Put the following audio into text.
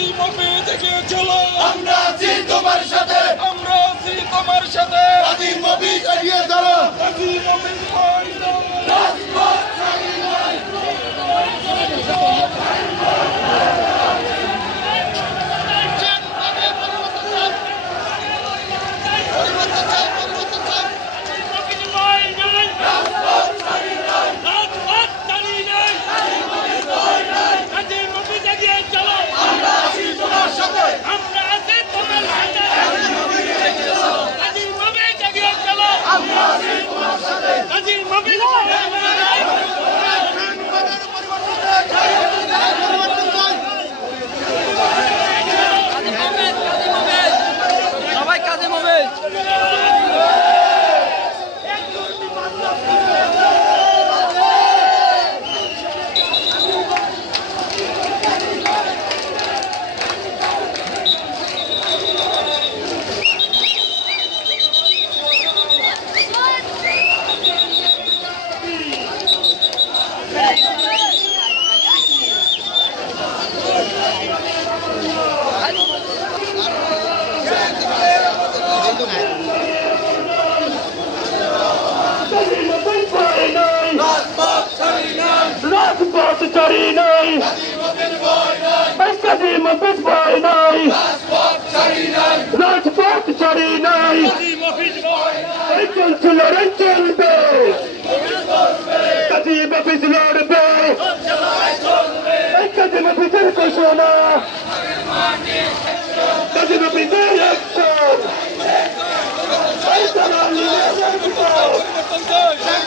কাজী মফিজ এগিয়ে চলো, আমরা আছি তোমার সাথে, আমরা আছি তোমার সাথে। কাজী মফিজ এগিয়ে চলো, কাজী মফিজ ভাই রাজপথ ছাড়ি নাই। আমরা আছি তোমার সাথে, আমরা আছি তোমার সাথে। কাজী মফিজ এগিয়ে চলো, আমরা আছি তোমার সাথে। কাজী মফিজ সবাই কাজী মফিজ। রাজপথ ছাড়ি নাই, রাজপথ ছাড়ি নাই, কাজী মফিজ ভয় নাই, কাজী মফিজ ভয় নাই, রাজপথ ছাড়ি নাই, রাজপথ ছাড়ি নাই। এই চলছিল রে চলবে, কাজী মফিজ লড়বে, এই কাজী মফিজের ঘোষণা, কাজী মফিজের অ্যাকশন, এই তারা নিয়ে পরিবর্তন চাই।